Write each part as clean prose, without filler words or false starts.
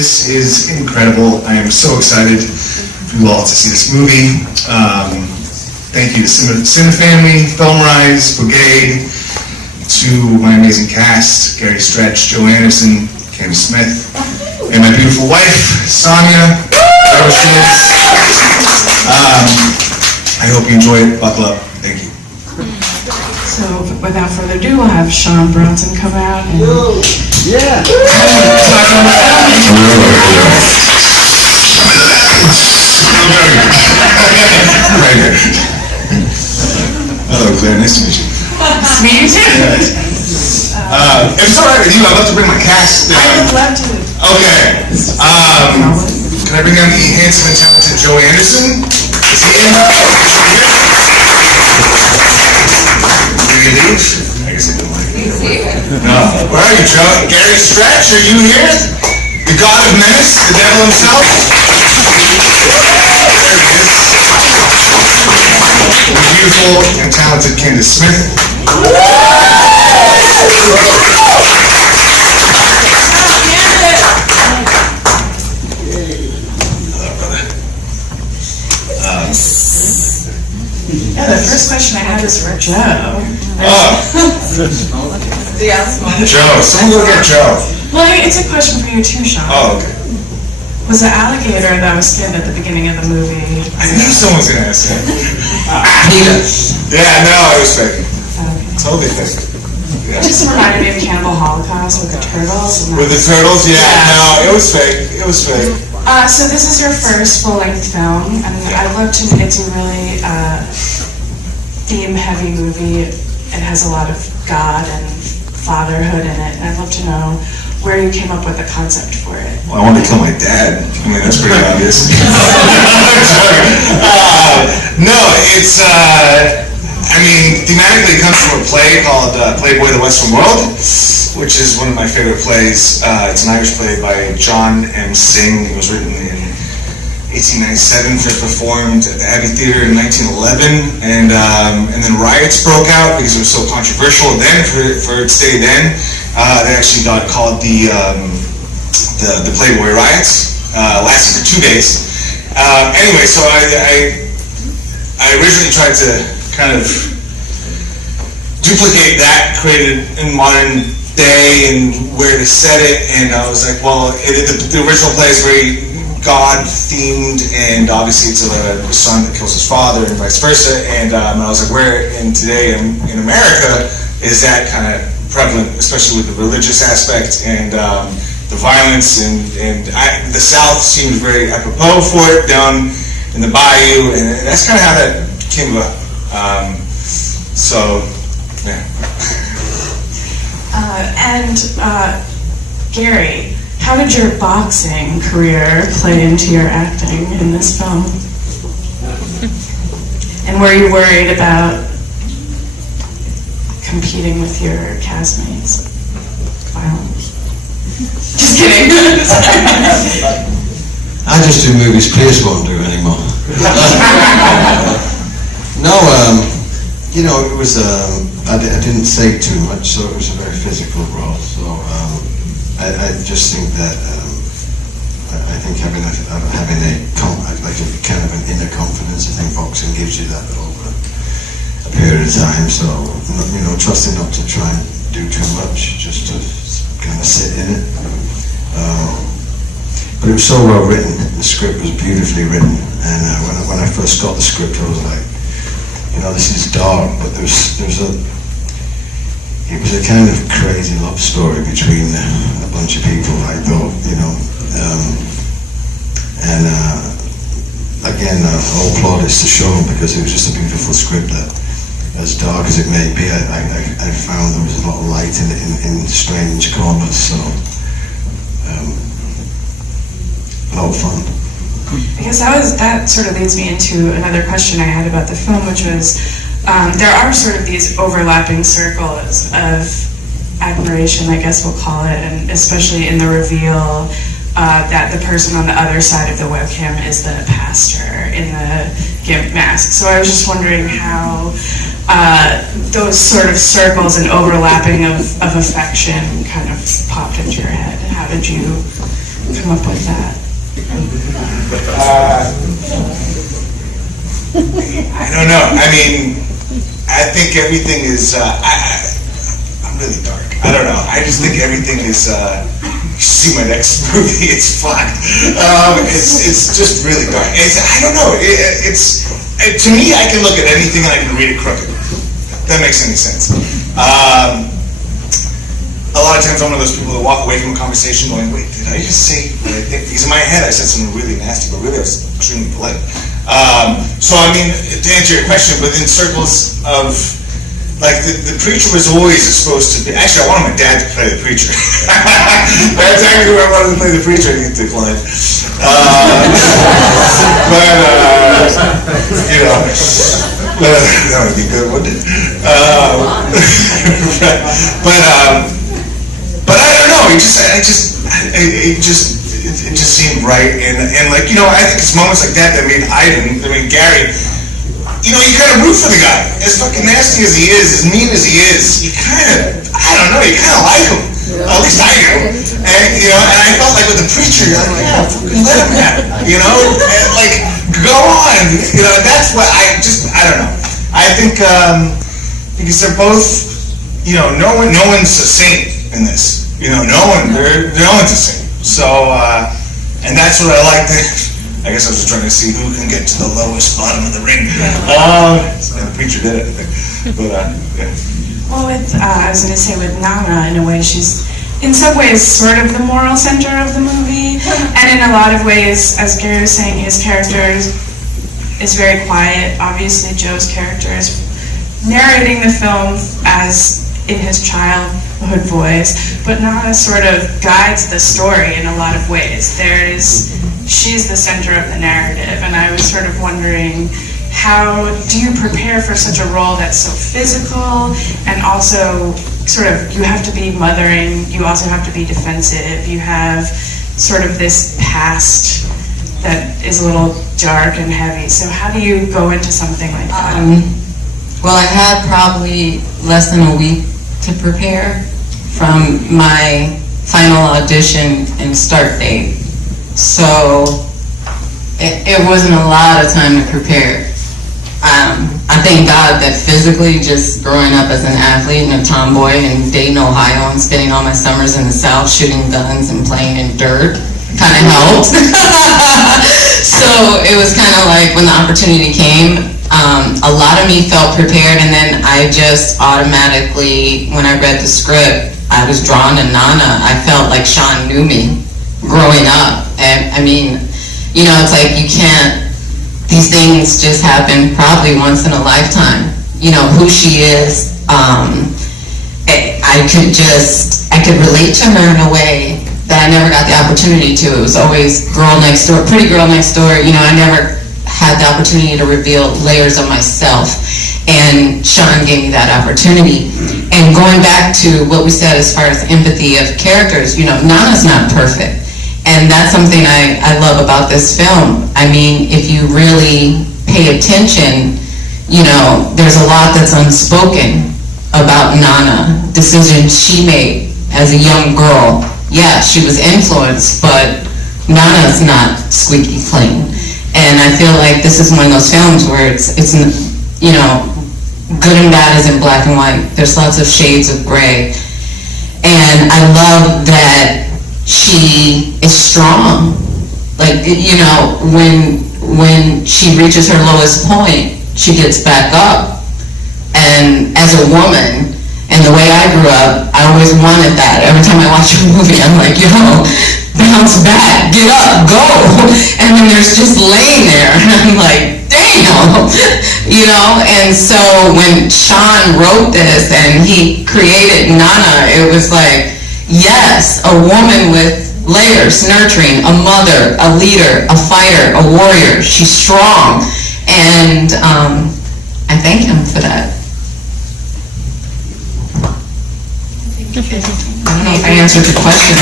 This is incredible. I am so excited for you all to see this movie. Thank you to Cinefamily, Film Rise, Brigade, to my amazing cast, Gary Stretch, Joe Anderson, Candace Smith, and my beautiful wife, Sonia, whoever she is. I hope you enjoy it. Buckle up. Thank you. So, without further ado, we'll have Sean Brosnan come out and Yeah. Hello, Claire. Nice to meet you. me too. If it's all right with you, I'd love to bring my cast. I would love to. Okay. Can I bring down the handsome and talented Joe Anderson? Is he in? Did you leave? I guess I didn't like it. No. Where are you, Joe? Gary Stretch, are you here? The god of menace, the devil himself? There he is. The beautiful and talented Candace Smith. Yeah, the first question I had was for Joe. Joe, someone go get Joe. Well, it's a question for you too, Sean. Oh, okay. Was the alligator that was skinned at the beginning of the movie? I knew someone was going to ask that. Yeah, no, it was fake. Totally fake. Yeah. It just reminded me of Cannibal Holocaust with the turtles. And With the turtles, yeah, no, it was fake. It was fake. So this is your first full-length film. I mean, I'd love to. It's a really theme-heavy movie. It has a lot of God and fatherhood in it, and I'd love to know where you came up with the concept for it. Well, I wanted to kill my dad. I mean, that's pretty obvious. No, it's, I mean, thematically it comes from a play called Playboy the Western World, which is one of my favorite plays. It's an Irish play by John M. Singh. It was written in 1897, first performed at the Abbey Theatre in 1911, and then riots broke out because it was so controversial then for its day then. They actually got called the Playboy riots. Lasted for 2 days. Anyway, so I originally tried to kind of duplicate that, created in modern day and where to set it, and I was like, well, the original play is very God-themed, and obviously it's about a son that kills his father and vice versa, and I was like, where in today in America is that kind of prevalent, especially with the religious aspect and the violence, and the South seemed very apropos for it down in the bayou, and that's kind of how that came about. So, yeah. Gary, how did your boxing career play into your acting in this film? And were you worried about competing with your castmates? Violence. Just kidding. I just do movies Pierce won't do anymore. No, you know, it was, I didn't say too much, so it was a very physical role. So I just think that, I think having a kind of an inner confidence, I think boxing gives you that over a period of time. So, you know, trusting not to try and do too much, just to kind of sit in it. But it was so well written. The script was beautifully written, and when I first got the script, I was like, you know, this is dark, but it was a kind of crazy love story between a bunch of people, I thought, you know, and again, all plaudits to Sean, because it was just a beautiful script that, as dark as it may be, I found there was a lot of light in strange corners, so a lot of fun. Because that sort of leads me into another question I had about the film, which was, there are sort of these overlapping circles of admiration, I guess we'll call it, and especially in the reveal that the person on the other side of the webcam is the pastor in the gimp mask. So I was just wondering how those sort of circles and overlapping of affection kind of popped into your head. How did you come up with that? I don't know. I mean, I think everything is. I'm really dark. I don't know. I just think everything is. You see my next movie, it's fucked. It's just really dark. I don't know. To me, I can look at anything and I can read it crooked. If that makes any sense. A lot of times I'm one of those people that walk away from a conversation going, wait, did I just say what I think? Because in my head I said something really nasty, but really I was extremely polite. So I mean, to answer your question, within circles of, like, the preacher was always supposed to be, actually I wanted my dad to play the preacher. That's actually where I wanted to play the preacher, and he declined. You know, that would be good, wouldn't it? But I don't know. It just seemed right, and like, you know, I think it's moments like that that made Gary. You know, you kind of root for the guy. As fucking nasty as he is, as mean as he is, you kind of, I don't know, you kind of like him. Yeah. At least I do. And, you know, and I felt like with the preacher, you're like, yeah, fucking let him have it. You know, and like, go on. You know, that's what I don't know. I think because they're both, you know, no one's a saint in this. You know, no one's a saint. So, and that's what I like. I guess I was just trying to see who can get to the lowest bottom of the ring. And the preacher did it, I think. But, yeah. Well, I was going to say with Nana, in a way, she's in some ways sort of the moral center of the movie, and in a lot of ways, as Gary was saying, his character is very quiet. Obviously, Joe's character is narrating the film as in his childhood voice, but Nana sort of guides the story in a lot of ways. She's the center of the narrative, and I was sort of wondering, how do you prepare for such a role that's so physical, and also sort of, you have to be mothering, you also have to be defensive, you have sort of this past that is a little dark and heavy, so how do you go into something like that? Well, I had probably less than a week to prepare from my final audition and start date. So it wasn't a lot of time to prepare. I thank God that physically, just growing up as an athlete and a tomboy in Dayton, Ohio, and spending all my summers in the South shooting guns and playing in dirt kind of helped. So it was kind of like when the opportunity came, a lot of me felt prepared, and then I just automatically, when I read the script, I was drawn to Nana. I felt like Sean knew me growing up. And I mean, you know, it's like these things just happen probably once in a lifetime. You know, who she is, I could relate to her in a way that I never got the opportunity to. It was always girl next door, pretty girl next door. You know, I never had the opportunity to reveal layers of myself, and Sean gave me that opportunity. And going back to what we said as far as empathy of characters, you know, Nana's not perfect. And that's something I love about this film. I mean, if you really pay attention, you know, there's a lot that's unspoken about Nana, decisions she made as a young girl. Yeah, she was influenced, but Nana's not squeaky clean. And I feel like this is one of those films where it's you know, good and bad is in black and white. There's lots of shades of gray. And I love that she is strong. Like, you know, when she reaches her lowest point, she gets back up. And as a woman, and the way I grew up, I always wanted that. Every time I watch a movie, I'm like, yo, bounce back, get up, go. And then there's just laying there, and I'm like, damn, you know? And so when Sean wrote this and he created Nana, it was like, yes, a woman with layers, nurturing, a mother, a leader, a fighter, a warrior. She's strong. And I thank him for that. I don't know if I answered the question.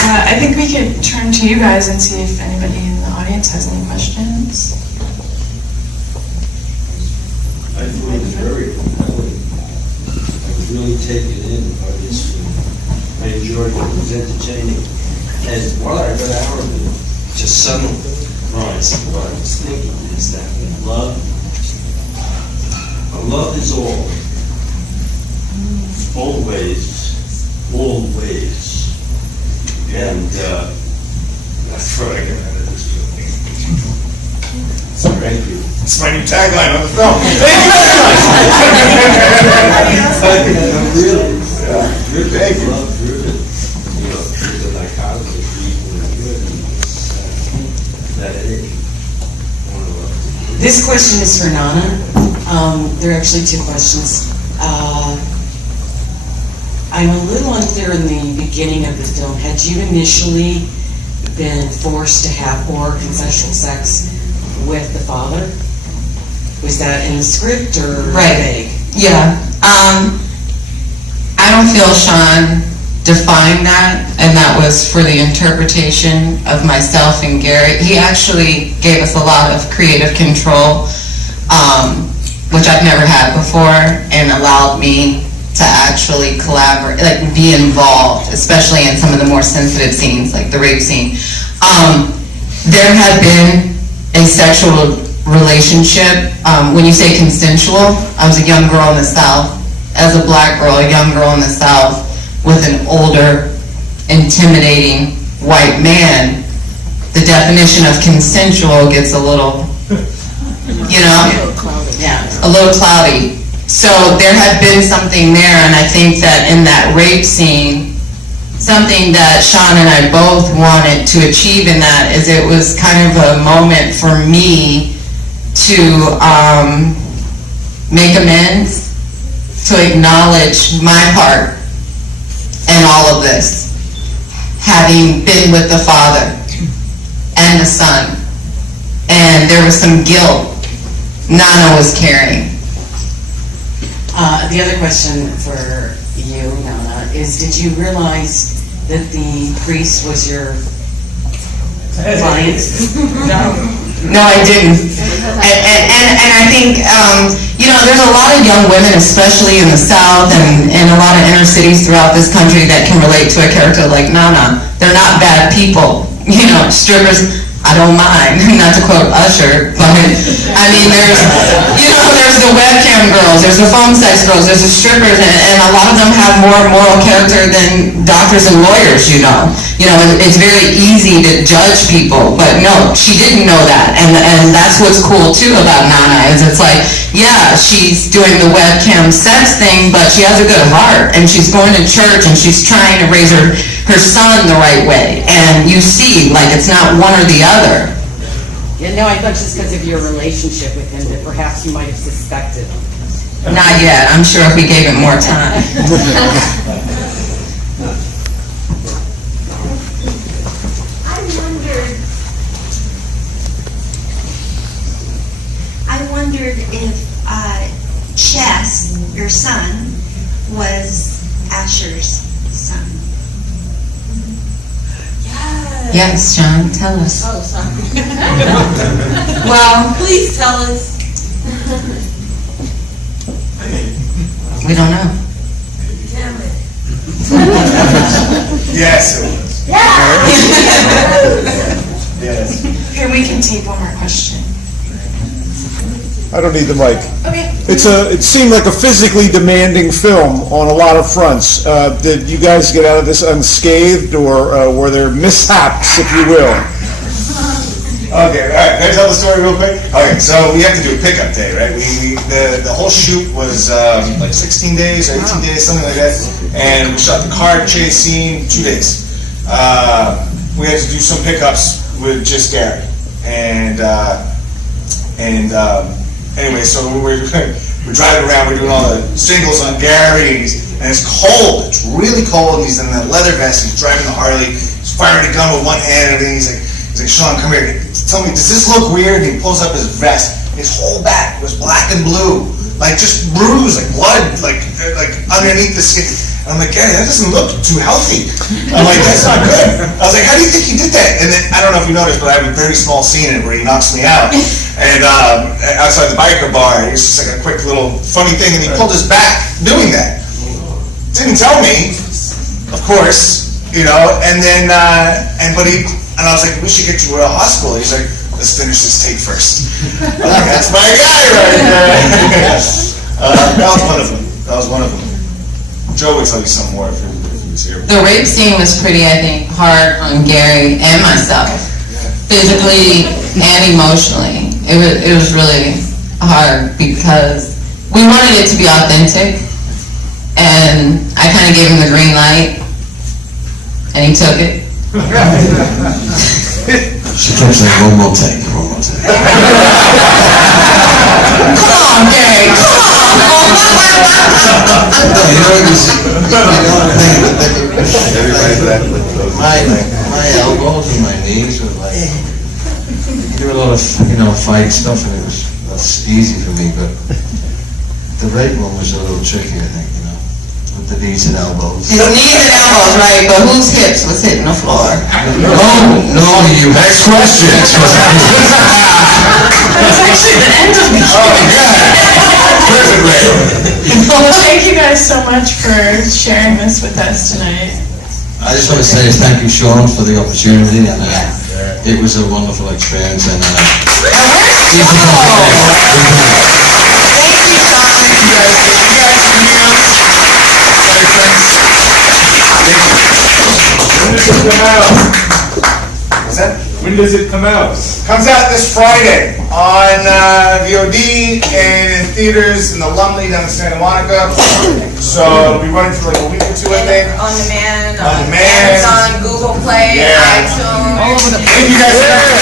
I think we could turn to you guys and see if anybody in the audience has any questions. I thought it was very compelling. I was really taken in by this film. work, it was entertaining. And while I got out of it, just suddenly realized what I was thinking is that love is all. Always. And that's what I got out of this film. So thank you. It's my new tagline on the film. Really, Thank you. love driven. You know, the dichotomy of evil and good. And that energy. I want to love. This question is for Nana. There are actually two questions. I'm a little unclear in the beginning of the film. Had you initially been forced to have or consensual sex with the father? Was that in the script or Right. vague? Yeah. I don't feel Sean defined that, and that was for the interpretation of myself and Gary. He actually gave us a lot of creative control, which I've never had before, and allowed me to actually collaborate, like be involved, especially in some of the more sensitive scenes, like the rape scene. There had been a sexual relationship. When you say consensual, I was a young girl in the South. As a black girl, a young girl in the South, with an older, intimidating white man, the definition of consensual gets a little, a little cloudy. So there had been something there, and I think that in that rape scene, something that Sean and I both wanted to achieve in that is it was kind of a moment for me to make amends, to acknowledge my part in all of this, having been with the father and the son. And there was some guilt Nana was carrying. The other question for you, Nana, is did you realize that the priest was your client? No, I didn't. And I think, there's a lot of young women, especially in the South and a lot of inner cities throughout this country that can relate to a character like Nana. They're not bad people. Strippers, I don't mind, not to quote Usher, but I mean, there's the webcam girls, there's the phone sex girls, there's the strippers, and a lot of them have more moral character than doctors and lawyers, it's very easy to judge people, but no, she didn't know that, and that's what's cool too about Nana, is it's like, yeah, she's doing the webcam sex thing, but she has a good heart, and she's going to church, and she's trying to raise her son the right way, and you see, like, it's not one or the other. Yeah, no, I thought just because of your relationship with him that perhaps you might have suspected. Not yet. I'm sure if we gave it more time. I wondered if Chess, your son, was Asher's son. Yes, John, tell us. Oh, sorry. Well, Please tell us. we don't know. Damn it. Yes, it was. Yes. Here, we can take one more question. I don't need the mic. Okay. It seemed like a physically demanding film on a lot of fronts. Did you guys get out of this unscathed, or were there mishaps, if you will? Okay, all right. Can I tell the story real quick? Okay, so we have to do a pickup day, right? The whole shoot was like 16 days or 18 days, something like that. And we shot the car chase scene 2 days. We had to do some pickups with just Gary. Anyway, so we're driving around, we're doing all the singles on Gary, and it's cold, it's really cold, and he's in that leather vest, he's driving the Harley, he's firing a gun with one hand and everything, he's like, Sean, come here, tell me, does this look weird? And he pulls up his vest, his whole back was black and blue, like just bruised, like blood, like underneath the skin. And I'm like, Gary, that doesn't look too healthy. I'm like, that's not good. I was like, how do you think he did that? And then, I don't know if you noticed, but I have a very small scene in it where he knocks me out. And outside the biker bar, it's just like a quick little funny thing, and he pulled his back doing that. Didn't tell me, of course. you know, and then, and I was like, we should get you to a hospital. He's like, let's finish this tape first. I'm like, that's my guy right there. That was one of them. Joe would tell you some more if he was here. The rape scene was pretty, I think, hard on Gary and myself, physically and emotionally. It was really hard because we wanted it to be authentic, and I kind of gave him the green light, and he took it. She kept saying, one more take. Come on, Gary, come on! My elbows and my knees were like, you do a lot of, fight stuff, and that's easy for me, but the rape one was a little tricky, I think, with the knees and elbows. His knees and elbows, right, but whose hips was hitting the floor? No, you next questions. That's actually the end of the Well, thank you guys so much for sharing this with us tonight. I just want to say thank you, Sean, for the opportunity, and it was a wonderful experience, and When does it come out? Comes out this Friday on VOD and in theaters in the Lumley down in Santa Monica. So it'll be running for like a week or two, I think. On demand, On demand. Amazon, Google Play, Yeah. iTunes. Thank you guys.